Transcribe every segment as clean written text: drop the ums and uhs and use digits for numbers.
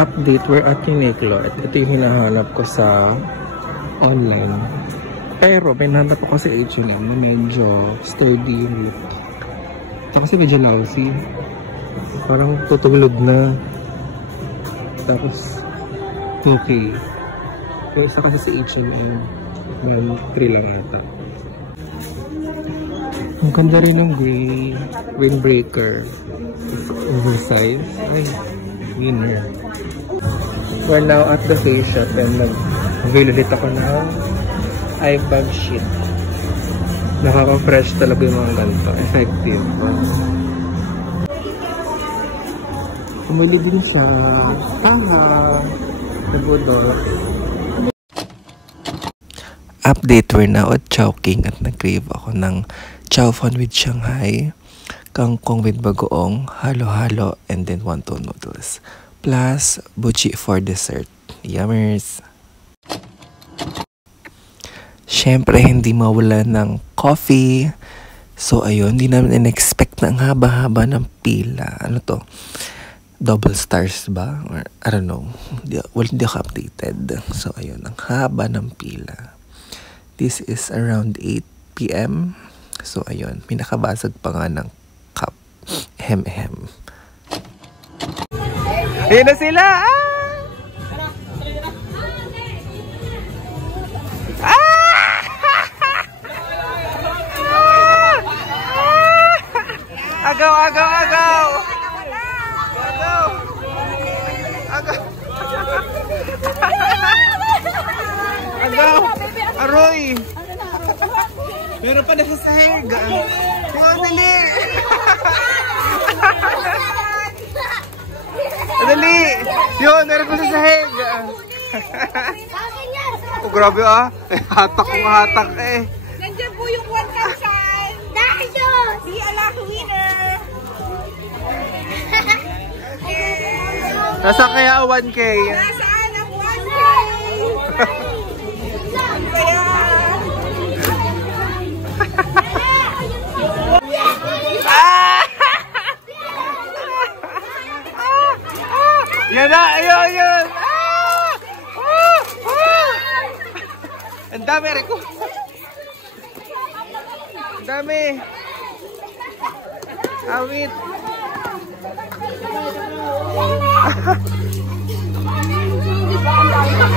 Update, we're at Uniqlo. Ito yung hinahanap ko sa online. Pero may nahanap ako sa H&M na medyo sturdy yung look. Ito kasi medyo lousy. Parang tutulog na. Tapos okay. So isa kasi sa H&M. May 3 lang yata. Ang ganda rin ng gray windbreaker. Oversize. Ay, winner. We're now at the face shop and nag-avail ulit ako ng eye bag sheet. Nakaka-fresh talaga yung mga ganito. Effective. Umuli din sa Nabudor. Update, we're now at Chowking at nag-crave ako ng chow fan with Shanghai, kangkong with bagoong, halo-halo, and then wonton noodles. Plus, buchi for dessert. Yummers! Siyempre, hindi mawala ng coffee. So, ayun, hindi namin in-expect na ang haba-haba ng pila. Ano to? Double stars ba? Or, I don't know. Hindi ako updated. So, ayun, ang haba ng pila. This is around 8 p.m. So, ayun, may nakabasag pa nga ng cup. Hem-hem. Ayun na sila! Agaw, agaw, agaw! Agaw! Agaw! Agaw! Aroy! Meron pa na sa sahig! Mga dali! Dali! Yun, meron pa sa sahig! Oh, grabe ah! Hatak kong hatak eh! Nandiyan po yung 1,000! Dahil di alam winner! Nasa kaya 1K? Nasaan ang 1K? Yan na! Ayun! Ayun! Ang dami, Rico! Ang dami! Awit!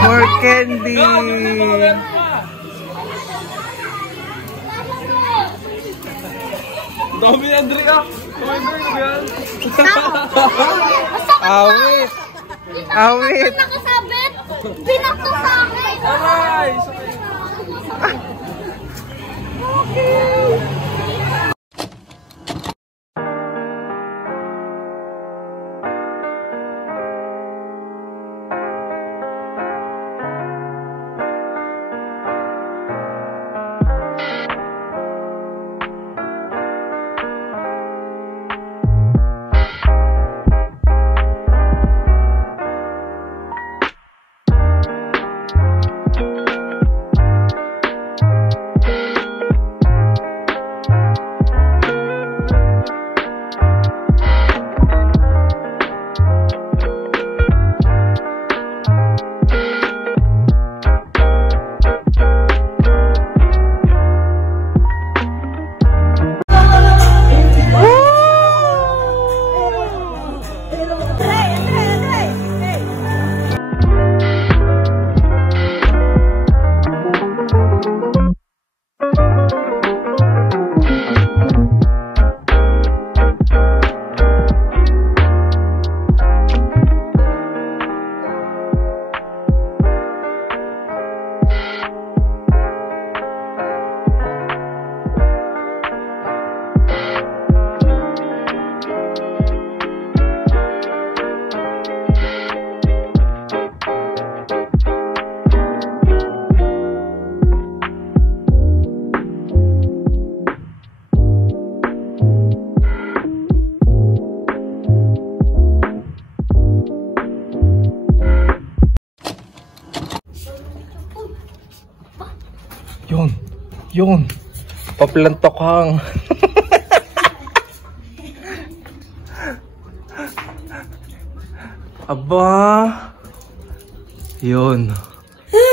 More candy! Dami, Andrea! Kumaibar ko yan! Awit! Awit! Nakasabit! Binakto sa akin! Aray! Okay! Yun. Paplantok-hang. Aba. Yun.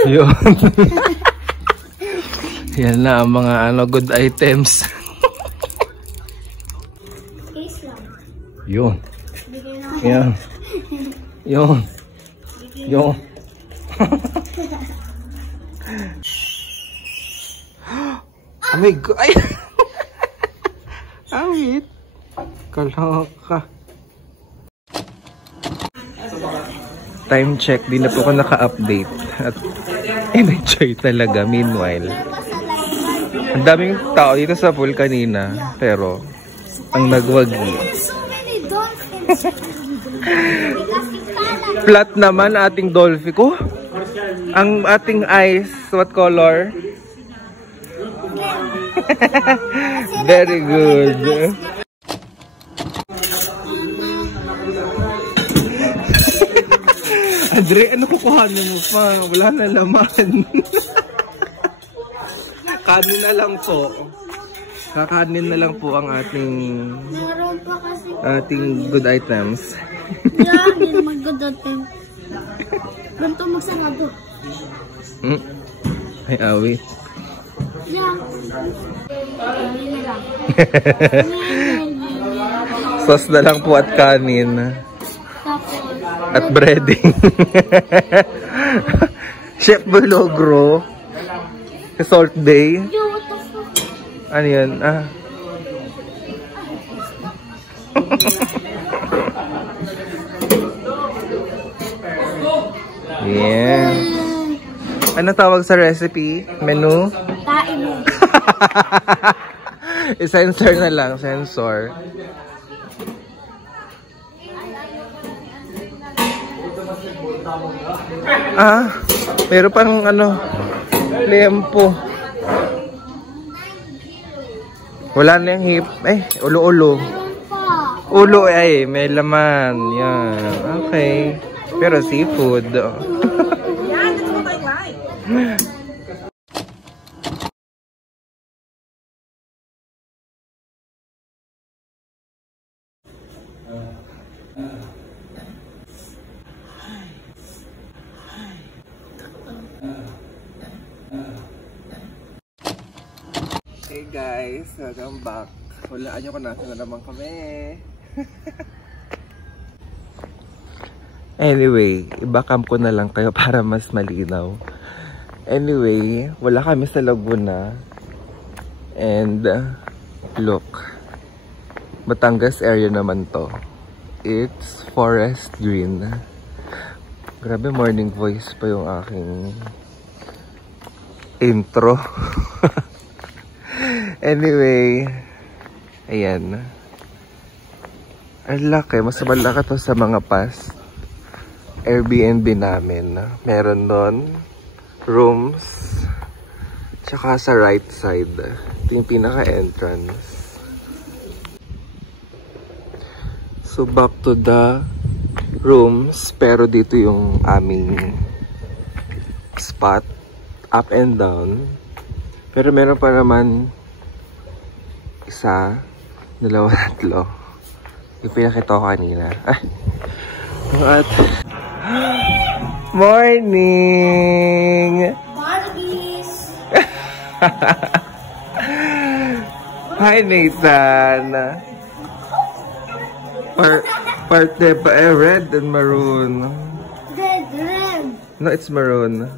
Yun. Yan na ang mga good items. Yun. Yan. Yun. Yun. Oh my God. Ay. Awit. Kaloka. Time check. Di na po ako naka-update. At enjoy talaga. Meanwhile, ang daming tao dito sa pool kanina. Pero, ang nagwagi. Flat naman ating dolphin ko. Ang ating eyes, what color? Very good. Andre, ano kukuhanin mo pa? Wala na laman. Kanin na lang po. Kakanin na lang po ang ating good items. Yeah, hindi naman good items. Ganito magsarado. Ay, awit. Yeah. Kanin na lang. Sauce na lang po at kanin. Tapos, at breading. Chef Bulogro. Salt Bay. Ano yun? Yeah. Ano tawag sa recipe? Menu? tain mo. I-sensor na lang. Sensor. Meron pang lempo. Wala na yung hip. Ulo-ulo. Ulo ay, may laman. Yan. Okay. Pero seafood. Yeah, that's what I like. Hey guys, welcome back. Hulaan nyo kung nasa na naman kami. Anyway, ibakam ko na lang kayo para mas malinaw. Anyway, wala kami sa Laguna. And, look. Batangas area naman to. It's forest green. Grabe, morning voice pa yung aking intro. Anyway, ayan. Ang laki. Mas malaki to sa mga past Airbnb namin. Meron doon rooms. Tsaka sa right side. Ito yung pinaka-entrance. So back to the rooms. Pero dito yung aming spot. Up and down. Pero meron pa naman isa, dalawa, tatlo. Yung pinakita ko kanina. At morning! Barbies! Hi, Nathan! Parte pa red and maroon. Red. No, it's maroon.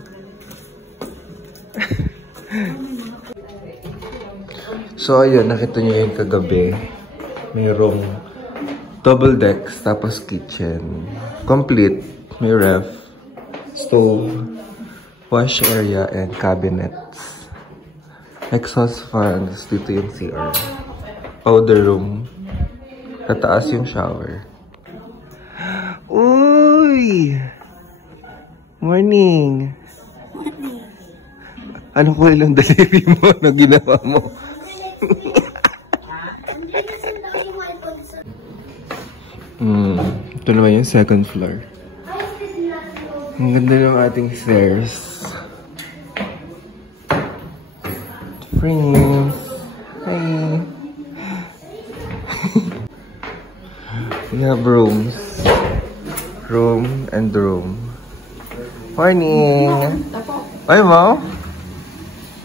So, ayun, nakita nyo yung kagabi. Mayroong double decks, tapos kitchen. Complete. May ref, stove, wash area, and cabinets. Exhaust fans. Dito yung CR. Powder room. Tataas yung shower. Uy! Morning! Anong kulay lang daliri mo na ginawa mo? Ito naman yung second floor. Ang ganda ng ating stairs. Prince. Hi. We have rooms. Room and room. Morning! Ay, wow!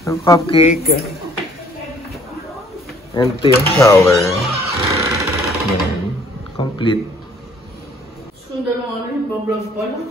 Yung cupcake. And ito yung shower. Yan. Complete. Sundan mo ano yung bablog pala.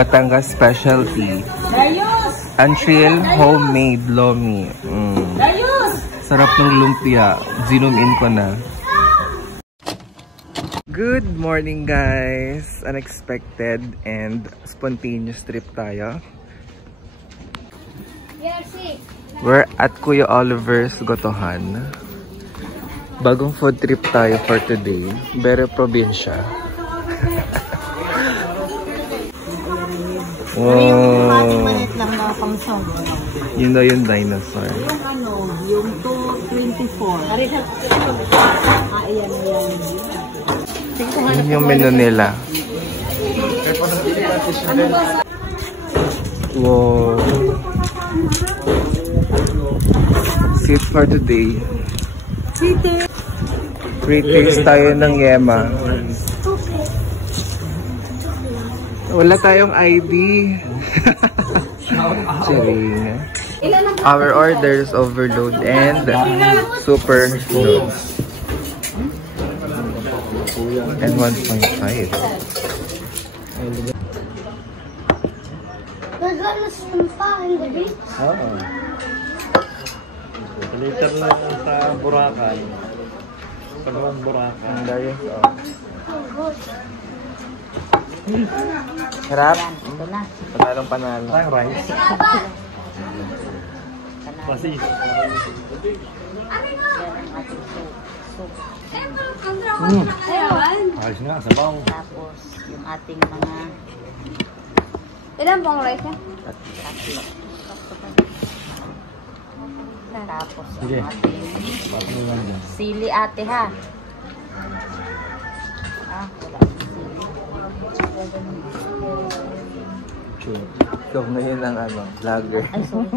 Batangas specialty. Unchill homemade lomi. Sarap ng lumpia. Zoom in ko na. Good morning guys! Unexpected and spontaneous trip tayo. We're at Kuya Oliver's Gotohan. Bagong food trip tayo for today. Very probinsya. Yung manit lang na pang sound. Yun daw yung dinosaur. Yung ano, yung 224. Ayan. Yun yung menu nila. Wow. Sit for today. Free taste tayo ng Yema. Wala tayong ID. Charing. Our orders overload and super load. And 1.5. We're gonna swim far in the beach. Later na sa Boracay. Pagawang Boracay. Darius, Harap? Ito na. Panalong panalo. Parang rice. Kasi ayos nga, sabaw. Tapos, yung ating mga... Ilan pong rice niya? Tapos, Sige. yung ating Bakit mo lang dyan? sili ate ha. Wala. Sure. Ikaw na yun ang vlogger. Ay, sorry.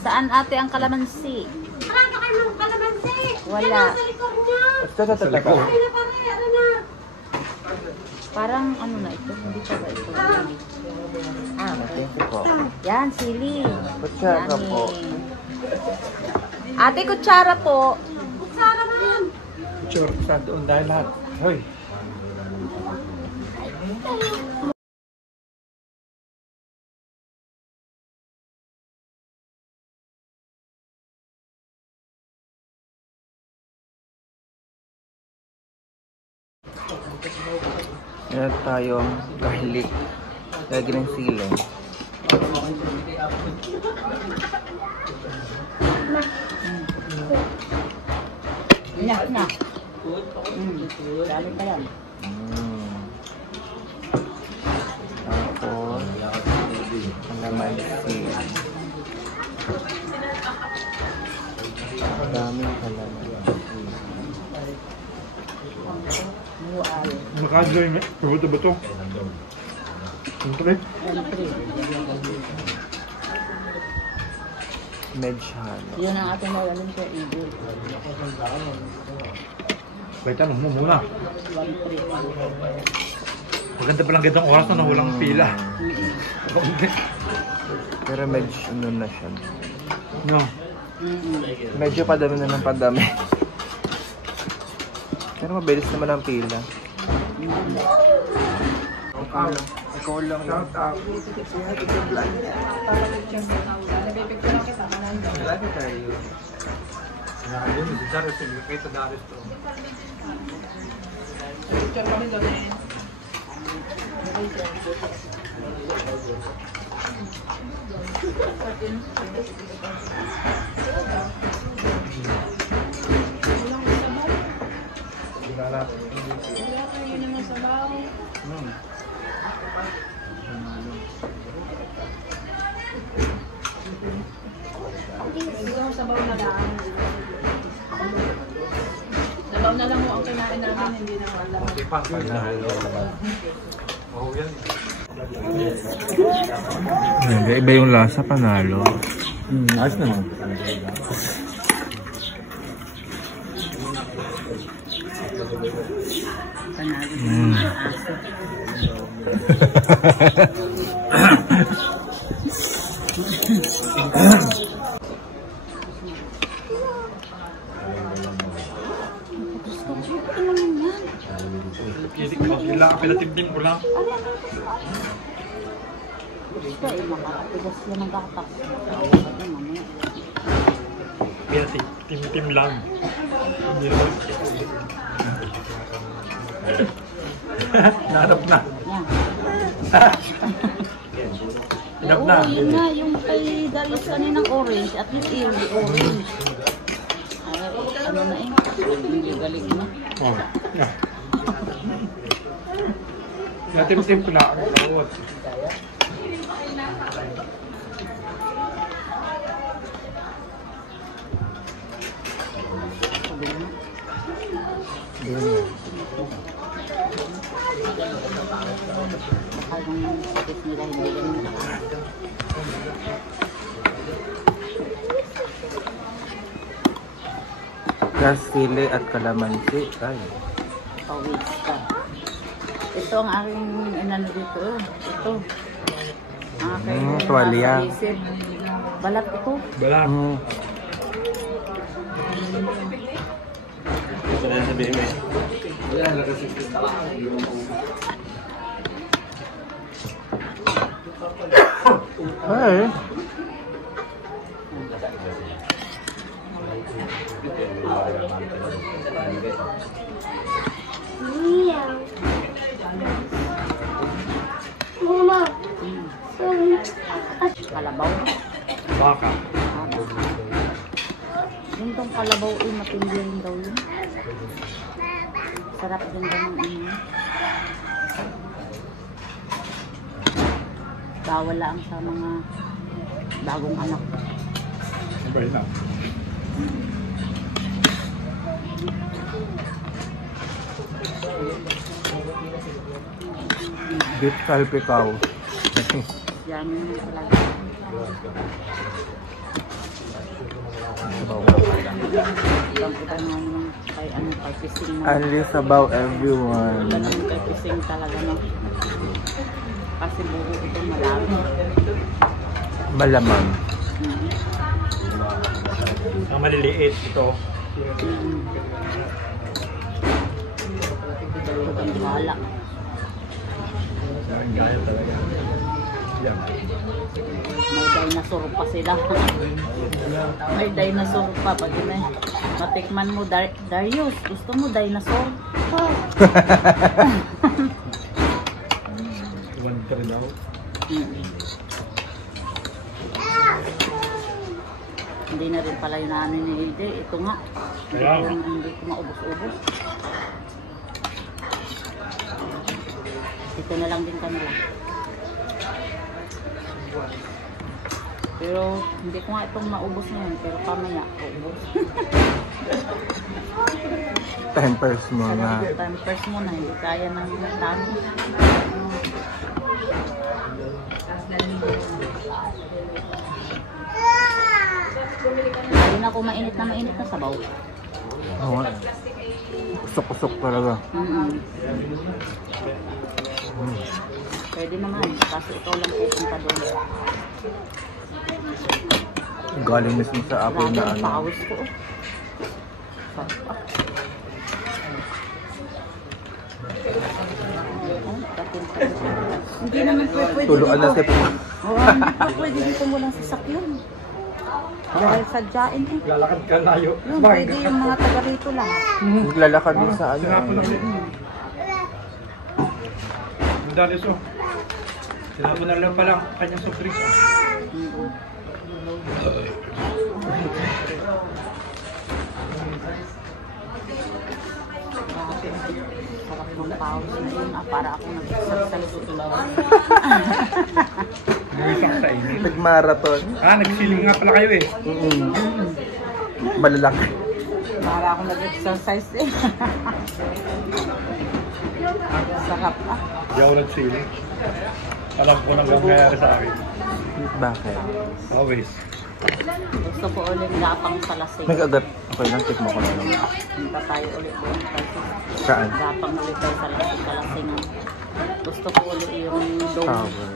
Saan ate ang kalamansi? Wala na kayo ng kalamansi. Wala. Sa likod niya. Basta sa likod. Ay, na pare, ano na. Parang ano na ito? Hindi pa ba ito? Okay. Thank you po. Yan, sili. Kutsara po. Ate, kutsara po. Kutsara na yan. Sure, sa doon dahil lahat. Hoy. Meron tayong garlic. Lagyan ng sili. Enough na. Dami pa yan. Tapos, ang laman si Magkano yung buto-buto? Siyempre. Medjan. Yun ang ating mawalan sa Eagle. Wait, tanong mo muna. 1-3. Maganda palang gandang oras na walang pila. Pero medyo ano na siya. No. Medyo padami na ng padami. Pero mabilis naman ang pila. Ikaw lang. Shout out. Lagi tayo. Ayun, si Charles, kahit sa daris to. Sabaw na lang mo ang kinain namin, hindi na wala. Okay pa. Oh, yan. Iba yung lasa, panalo. Ayos naman. Kailangan pinatimtim ko lang. Gusto eh, makakatigas yan ng gatas. Pinatimtim lang. Hindi naman. Nahanap na. Yan. Hanap na. Oo, yun nga, yung kay Darius kaninang orange, at least yung orange. Ay, ano na eh, hindi galing na. Oh. Yeah. Natimtim ko na. Bakal ng sakit nila, hindi ganun. Gas, sili at kalamansi. Ay. Pawis ka. Ito ang aking inano dito. Ito. Ang aking tuwalya. nakaisip. Balat ito. Balat. Ay. Kalabaw. Baka. Yung tong kalabaw ay matindi rin daw yun. Sarap din daw ng ano. Bawal lang sa mga bagong anak. Sabay na. Beef salpikaw. Yan yung talaga. Ibang iba naman kay ano, kay pising mo. Only sabaw everyone. Iba naman kay pising talaga no. Kasi buho ito malami. Malamang. Ang maliliit ito. Ito ang bahala. Gaya talaga. Yan. May dinosaur pa sila. May dinosaur pa. Pag may matikman mo, Darius, gusto mo dinosaur? Oh. Tuwan ka rin ako. Hindi na rin pala yung nanin ni Hilde. Ito nga. Kaya nga. Hindi ko maubos-ubos. Ito na lang din kanila. Pero hindi ko nga itong maubos ngayon. Pero pamaya, ubos. Tempers mo nga. Pampers mo na, hindi kaya ng dami. Hindi na ako mainit na sabaw. Oo nga. Kusok-kusok talaga. Pwede naman, kasi ikaw lang pupunta doon. Galing mismo sa apoy Grabe na ang ano. pawis ko. Sarap pa. Hindi naman pwede Tuluan na dito. si Oo, hindi pa pwede dito mo lang sasakyan. Dahil sadyain eh. Lalakad ka layo. Yun, pwede yung mga taga rito lang. Naglalakad din sa ano. Dalis oh. Sinabi na lang palang kanyang sukris. Sarap ng pawis na yun. Para ako nag-exercise tutulaw. Lumisang sa init. Nag-marathon. Nagsiling nga pala kayo eh. Malalaki. Para ako nag-exercise eh. Sarap ah. Di ako nagsiling. Alam ko nang nangyayari sa akin. Bakit? Always. Gusto ko ulit gapang sa lasing. Nag-agat. Okay lang, tik mo ko na lang. Punta tayo ulit doon. Saan? Gapang ulit tayo sa lasingan. Gusto ko ulit yung dome. Tower.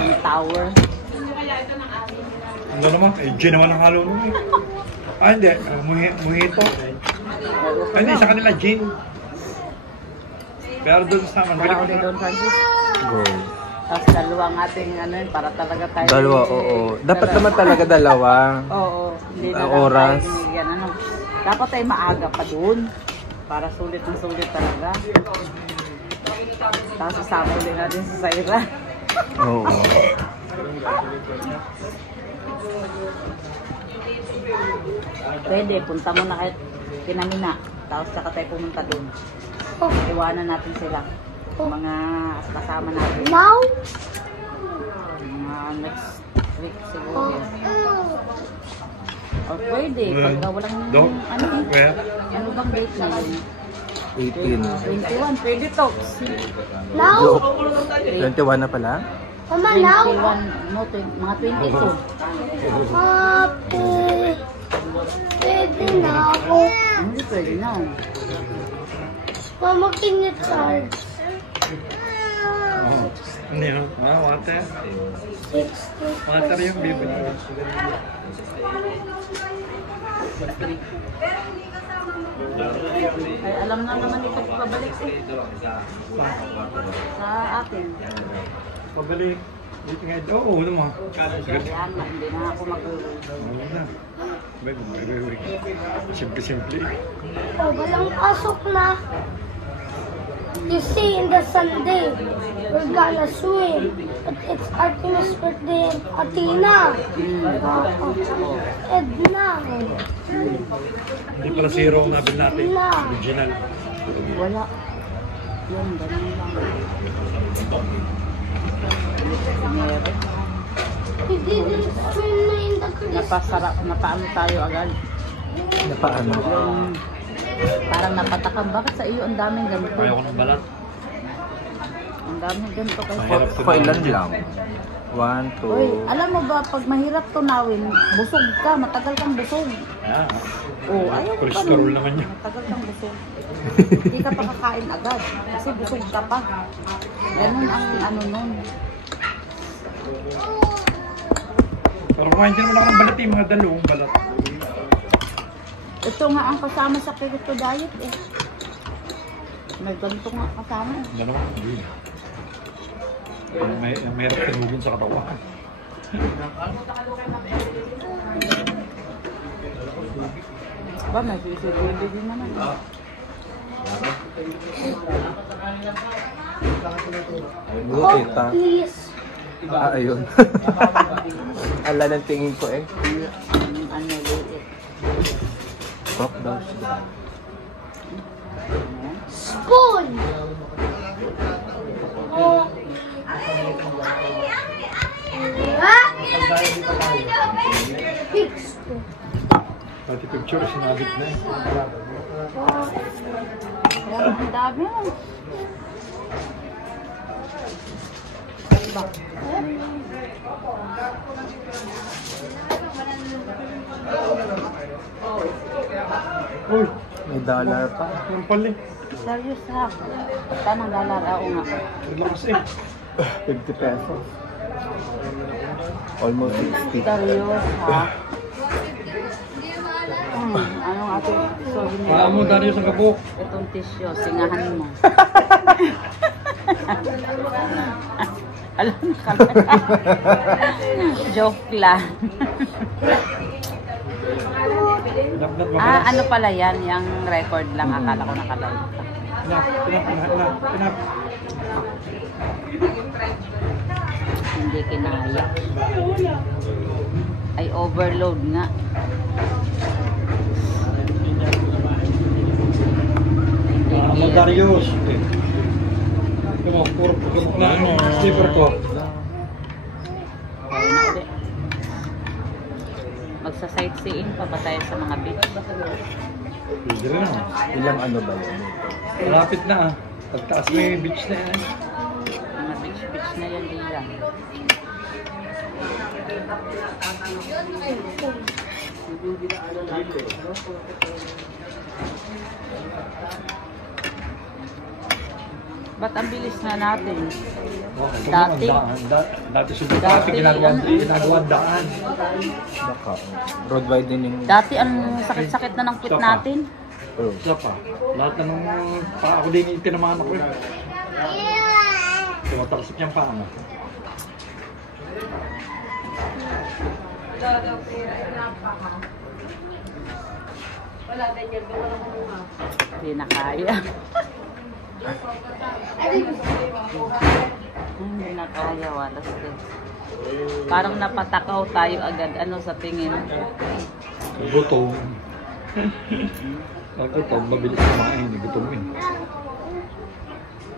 Yung tower. Ano naman? Eh, gin naman ang halo nun eh. Hindi. Mojito. Hindi, sa kanila gin. Pero doon sa naman. Para ulit doon, Francis. Go. Tapos dalawang ating ano yun, para talaga tayo. Dalawa, oo. Dapat naman talaga dalawa. Oo. Hindi na Ang lang oras. tayo binigyan, ano. Dapat tayo maaga pa doon. Para sulit na sulit talaga. Tapos sasama ulit natin sa Saira. Oo. Pwede, punta mo na kahit kinamina. Tapos saka tayo pumunta doon. Iwanan natin sila. Mga kasama natin. Now? Mga next week siguro. O pwede, pagka walang Dog? ano eh. Where? Ano bang date na yun? 18. 21, pwede to. Now? Joke. 21 na pala? Mama, now? 21, no, mga 22. Happy. Pwede na ako. Hindi pwede na. Mama, can you charge? Oh. Ano yun? Water? 60. Water yung bibili. Ay, alam na naman ito pabalik eh. Sa akin. Pabalik. Dito nga. Oo, ano mo? Yan, hindi na ako mag-uwi. Oo na. Simple-simple. Oh, walang pasok na. You see, in the Sunday, we're gonna swim. But it's Artemis' birthday and Athena. Edna. Hindi pala zero ang nabil natin. Original. Wala. Yun, ganun lang. We didn't swim na in the Christmas. Napasarap, napaano tayo agad. Napaano? Yung, parang napatakam. Bakit sa iyo ang daming ganito? Ayaw ko ng balat. Ang daming ganito kasi. Mahirap Ako ilan lang? 1, 2. Uy, alam mo ba, pag mahirap tunawin, busog ka, matagal kang busog. Ah, Oh, ayaw ko pa cholesterol nun. naman yun. Matagal kang busog. Hindi ka pa kakain agad, kasi busog ka pa. Ganun ang ano nun. Pero kumain din naman ako ng balat eh, mga dalawang balat. Ito nga ang kasama sa keto diet eh. May ganito nga kasama eh. Dalawa, hindi. Mahirap tinugin sa katawan. Ba, may sisipili din naman. Go, tita. Please. Ayun. Ala ng tingin ko eh. Ano, liit. Cock daw siya. Spoon. Oh. Ah! Big spoon. Pati picture, sinabit na eh. Ang dami mo. Uy, May dollar pa. yung pali. Serious ha. Basta ng dollar. Oo nga. Relax eh. 50 pesos. Almost 60. Serious ha. Anong ating souvenir? Wala mo, Darius, ang kabuk. Itong tissue, singahan mo. Alam na kami. Joke lang. Ano pala yan? Yung record lang. Akala ko nakalive. Pinap. Hindi kinaya. Ay, overload nga. Mo, Darius. Ito mo, puro na ano, slipper ko. Kaya na ulit. Magsa-sightseeing pa ba tayo sa mga beach? Pwede rin ah. Ilang ano ba yun? Malapit na ah. Pagtaas na yung beach na yan. Mga beach na yan dila. Ba't ang bilis na natin? Dati? Dati siguro dati ginagawang daan. Baka. Road widening. Dati ang sakit-sakit na ng puwit natin. Oh. Isa pa. Lahat na nung paa ko din tinamaan ako eh. Tumatalsik niyang paa mo. Hindi na kaya. Hindi na kaya, walas din. Parang napatakaw tayo agad, ano sa tingin. Gutom. Gutom, mabilis kumain. Gutom eh.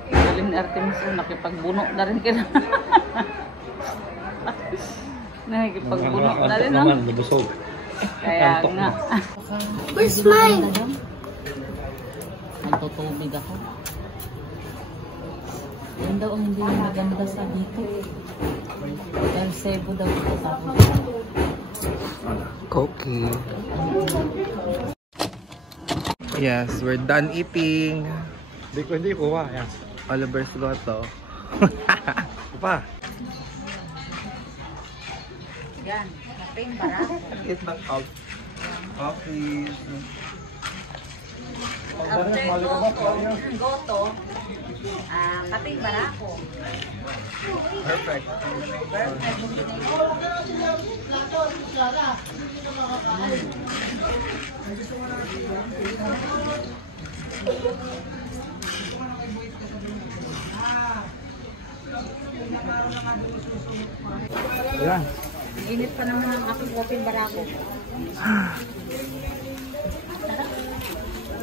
Galing ni Artemis, nakipagbuno na rin kila. Nakipagbuno na rin, no? Naman, nabusog. Kaya nga. Where's mine? Nagtutubig ako. Yan daw ang hindi maganda sa dito. Dahil sebo daw ito sa akin. Cookie. Yes, we're done eating. Hindi ko kuha. Yan. Oliver's Goto. Pa. Yan, naping bara. It's not out. Coffee. After goto, kaping bara ko. Perfect. Ayan. Init pa naman ang aking kaping bara ko.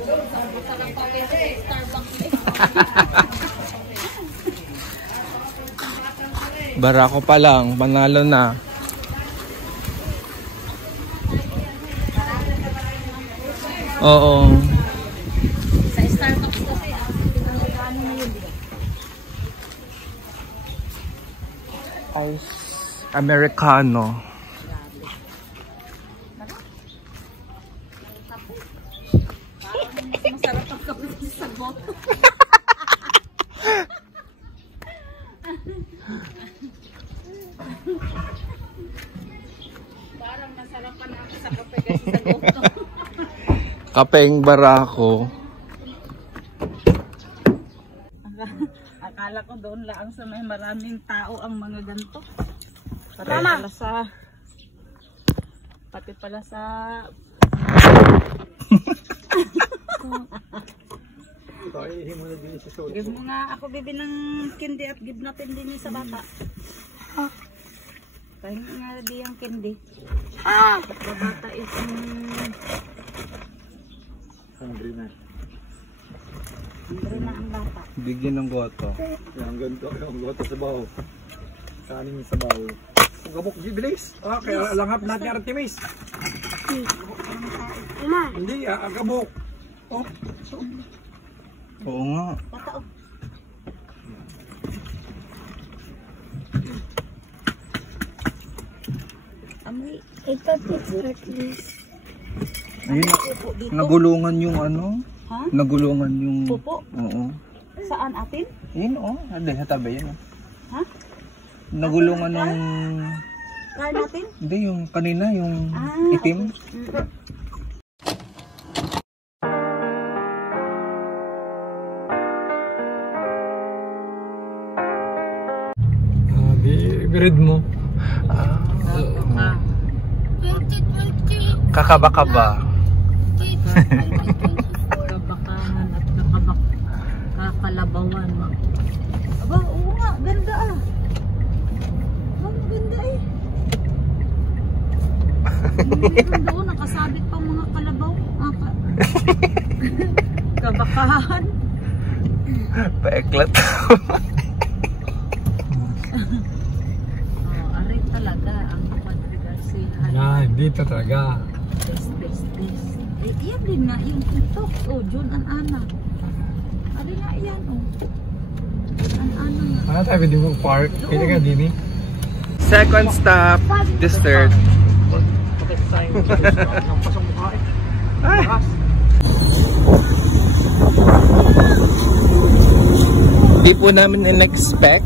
Masarap pa rin sa Starbucks eh. Barako pa lang, panalo na. Oo. Sa Starbucks kasi, pinagkano na yun. Ice Americano. Masarap ang kape sa goto. Parang masarap pa na ako sa kape kasi sa goto. Kapeng Barako. Akala ko doon lang sa may maraming tao ang mga ganito. Pati pala sa give mo nga ako bibi ng candy at give natin din sa bata. Kaya nga di ang candy. Sa bata is Hungry na. hungry na ang bata. Bigyan ng goto. Yung ganito, yung goto sa baho. Kanin sa baho. Gabok, bilis. Kaya langhap natin Artemis. Mama. Hindi, agabok. Oh. Oo nga. Patao. Amoy. I thought it's heartless. Ayun, Pupo dito. nagulungan yung ano? Ha? Nagulungan yung... Pupo? Oo. Saan atin? Yun, oh. Hindi, sa tabi yun. Oh. Ha? Nagulungan ng... Car natin? Hindi, yung kanina, yung itim. Okay. Read mo. 2020. Kakaba-kaba. 2024. Kabakahan at kakalabawan. Aba, oo nga, ganda ah. Ang ganda eh. Meron doon, nakasabit pang mga kalabaw. Kabakahan. Paeklat. Aray talaga ang Quadrigarcia. Dito talaga. Best. Iyan din nga yung TikTok. Oh, Jun and Anna. Ari nga yan, oh. Jun and Anna nga. Ano tayo, hindi mo park? Kita ka, Dini? Second stop, dessert. Di po namin in-expect.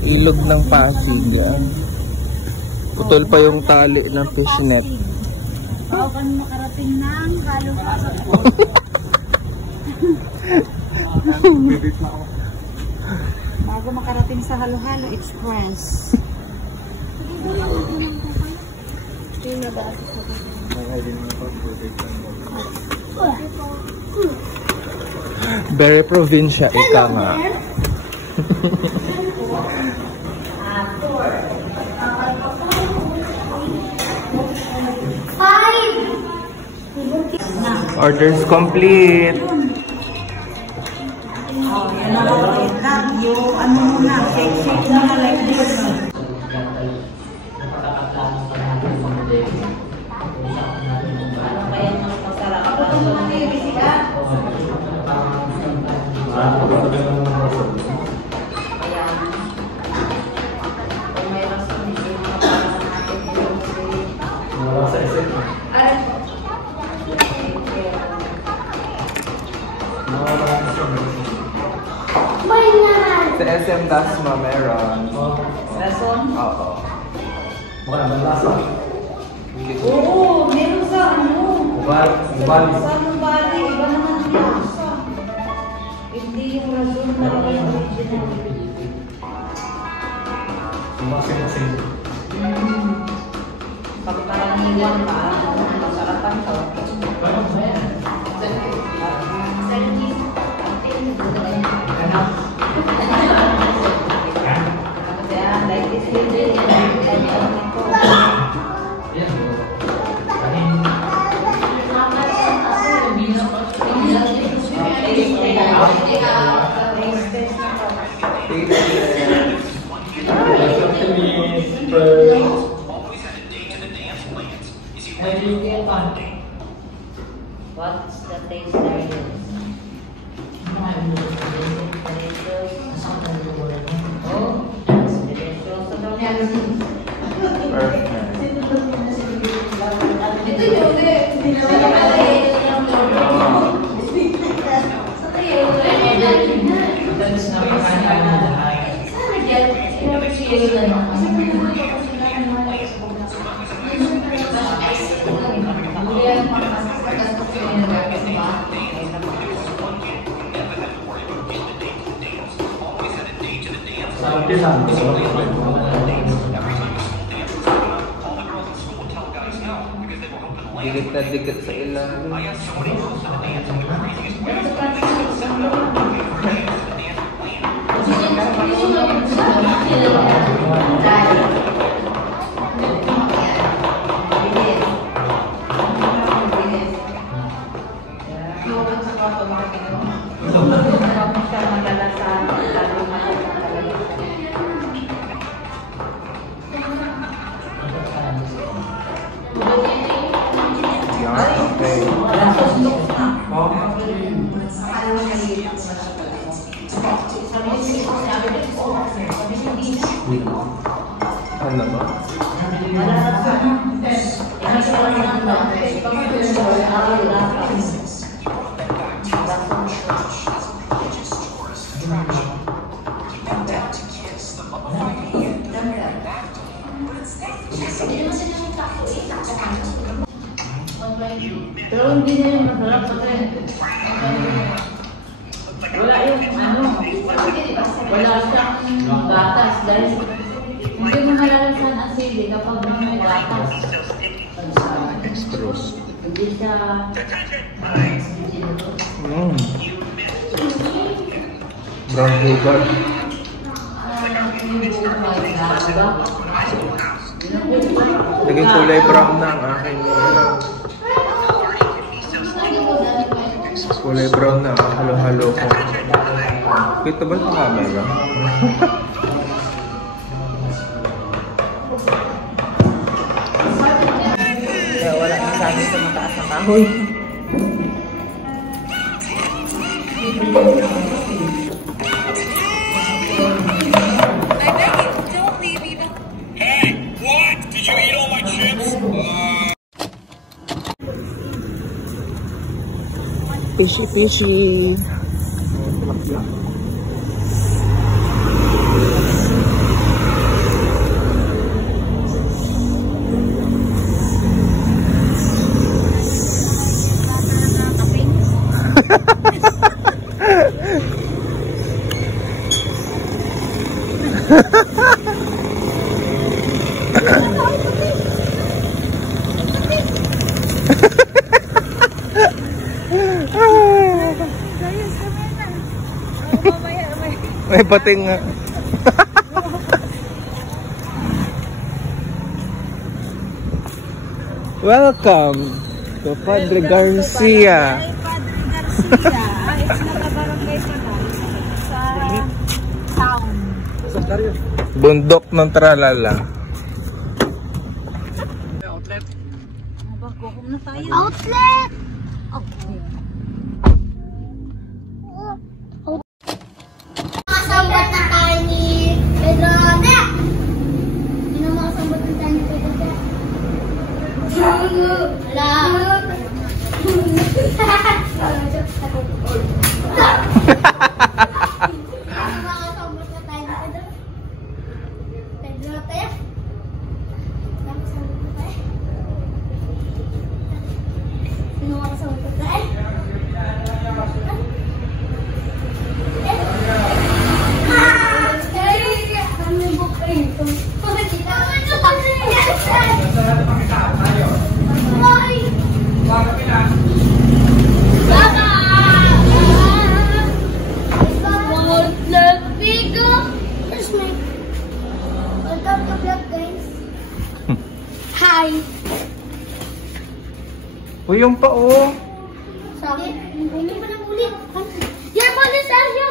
Ilog ng Pasig yan. Putol pa yung tali ng fishnet. Bago kami makarating ng Halo-Halo. Bago makarating sa Halo-Halo Express. Very provincia, ika nga. Orders complete. Yung ano muna, shake muna like this. Sa SM Dasma meron. Rason? Oo. Oo, meron sa ano. Ubal. Sa Nubali, iba naman ang lasa. Hindi yung rason talaga yung original. Sumasing-sing. Pagkaraniwan pa, masarapan to. Like this, what's the taste there is? Oh, it's delicious. Dikit na dikit sa ilalim. rason na ba? Wala rason. Ito lang naman. Pero hindi na yun masarap kasi wala yung wala siyang gatas dahil hindi mo malalasan ang sili kapag may gatas. Hindi siya Brown sugar. Naging kulay brown na ang aking kulay brown na ang halo-halo ko. Kita ba sa camera? kaya wala nang sabi sa mataas na kahoy. Fishy. May pating nga. Welcome to Padre Garcia. Ay, nakabarangay pa lang sa town. Bundok ng Tralala. Bago na tayo. Outlet! Makasambot na tayo ni Pedro. Sino makasambot na tayo ni Pedro? Wala. Makasambot na tayo ni Pedro. Pedro tayo. Makasambot na tayo. Sino makasambot na tayo? Hi! Uy, yung pa oh. Sabi, hindi mo nang ulit. Yan mo na Sergio!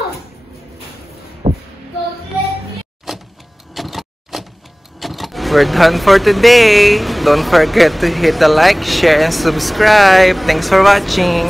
We're done for today. Don't forget to hit the like, share, and subscribe. Thanks for watching.